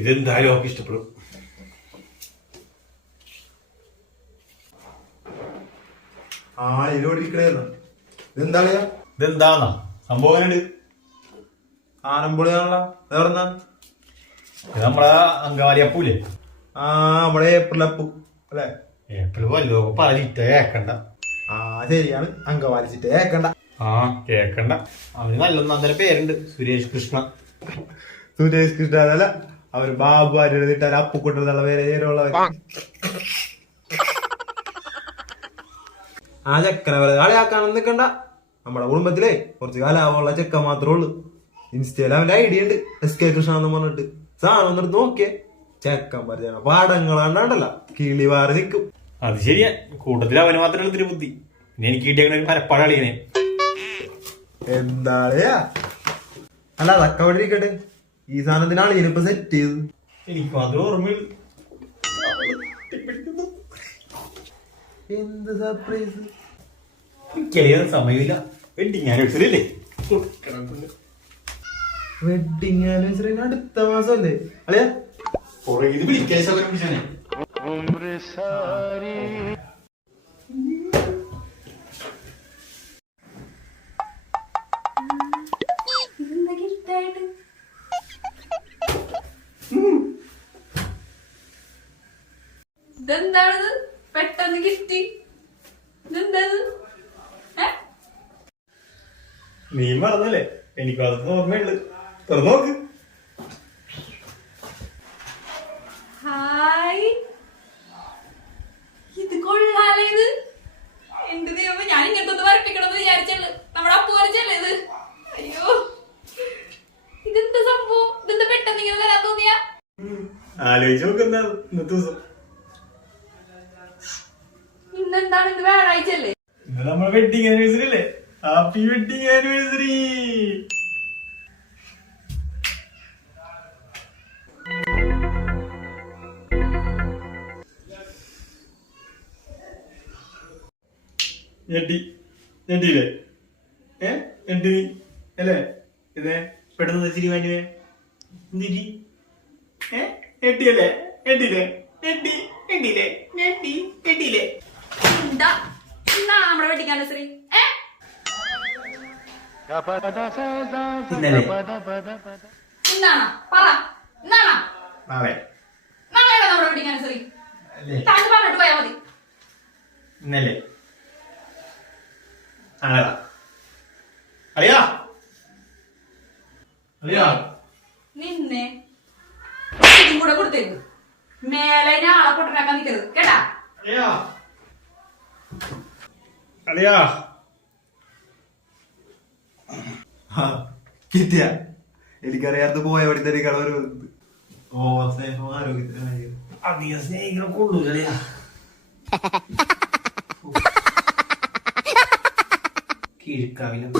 ഇതെന്തായാലും അവർക്ക് ഇഷ്ടപ്പെടും. ഇതെന്താന്നാ സംഭവം? ആനമ്പുളിയാണല്ലോ. വേറെന്താ? നമ്മളെ അങ്കവാലി അപ്പൂല്ലേ? നമ്മളെ ഏപ്രിൽ അപ്പു അല്ലെ? ഏപ്രിൽ വല്ലോ പറഞ്ഞിട്ട് കേക്കണ്ട. ശരിയാണ്, അങ്കവാലിച്ചിട്ട് കേക്കണ്ട. കേക്കണ്ട. അവന് നല്ല പേരുണ്ട്, സുരേഷ് കൃഷ്ണ. സുരേഷ് കൃഷ്ണ അതല്ല, അവര് ബാബു ആരുടെ അപ്പുക്കുട്ടുള്ള പേര് ചേരുള്ളവർ. ചെക്കനെ വെറുതെ കളിയാക്കാനൊന്നും നിൽക്കണ്ട. നമ്മുടെ കുടുംബത്തിലെ കുറച്ച് കാലാവുള്ള ചെക്കൻ മാത്രമേ ഉള്ളൂ. ഇൻസ്റ്റയിൽ അവന്റെ ഐഡിയ ഉണ്ട്, SK കൃഷ്ണ എന്ന് പറഞ്ഞിട്ട്. സാധനം ഒന്നെടുത്ത് നോക്കിയേ, ചെക്കൻ പറഞ്ഞ പാടങ്ങൾ കണ്ടാണ്ടല്ല കിളി വാറി നിൽക്കും. അത് ശരിയാ, കൂട്ടത്തിൽ അവന് മാത്രമേ ഇത്തിരി ബുദ്ധി. പിന്നെ എനിക്ക് കിട്ടിയ പരപ്പാട് കളിക്കണേ. എന്താളിയാ? അല്ല, അതൊക്കെ അവിടെ ഇരിക്കട്ടെ. ഈ സാധനത്തിനാണ് ഇതിനിപ്പോ സെറ്റ് ചെയ്തത്. എനിക്ക് മാത്രം ഓർമ്മയില്ല. എന്ത് സർപ്രൈസ്? സമയമില്ല. വെഡിങ് ആനിവേഴ്സറി അല്ലേ? വെഡിങ് ആനിവേഴ്സറി അടുത്ത മാസം അല്ലേ അളിയാ? ഇതെന്താണത്? പെട്ടെന്ന് ഗിഫ്റ്റ്. ഇതെന്താത്? നീ മറന്നല്ലേ? എനിക്ക് അതൊക്കെ ഓർമ്മയുള്ളു. തുറന്നു നോക്ക്. ഹായ്, ഇത് കൊള്ളാലേ. ഇത് എന്റെ ദൈവം, ഞാൻ ഇങ്ങനത്തെ വരപ്പിക്കണമെന്ന് വിചാരിച്ചുള്ളു. നമ്മുടെ അപ്പു വരച്ചല്ലേ ഇത്? അയ്യോ, ഇതെന്താ സംഭവം? ഇതെന്താ പെട്ടെന്ന് ഇങ്ങനെ തരാൻ തോന്നിയാ? ആലോചിച്ച് നോക്കുന്ന ഇന്നത്തെ ദിവസം. ഇന്നെന്താണ്? ഇത് വ്യാഴാഴ്ചല്ലേ? ഇന്ന് നമ്മുടെ വെഡിങ് ആനിവേഴ്സറി അല്ലേ? Happy wedding anniversary. ഞെട്ടിയില്ലേ? ഞെട്ടി അല്ലേ? ഇതേ പെട്ടെന്ന് ചിരിവാനുവേ എന്തിരി? ഞെട്ടിയല്ലേ? ഞെട്ടിയില്ലേ? ഞെട്ടി ഞെട്ടിയില്ലേ? ഞെട്ടി ഞെട്ടിയില്ലേ? എന്താ നമ്മുടെ വെഡിങ് ആനിവേഴ്സറി? ഇന്നാണോ? പറ, ഇന്നാണോ? നാളെ. നാളെയാണോ നമ്മുടെ വെഡിങ് ആനിവേഴ്സറി? താങ്കൾ പറഞ്ഞിട്ട് പോയാ മതി. ഇന്നല്ലേ? അളിയാ, അളിയാ, നിന്നെ ഇതും കൂടെ കൊടുത്തേക്ക്. മേലെ ആളെ പൊട്ടനാക്കാൻ നിൽക്കരുത് കേട്ടാ? അളിയാ, അളിയാ. കിട്ടിയ എനിക്കറിയാത്ത പോയ വഴി തന്നെ കളവർ വരുന്നത്. സ്നേഹം ആരോഗ്യത്തിന് അധികം സ്നേഹികളെ കൊള്ളൂലളിയാ. കീഴ്ക്കാവിലും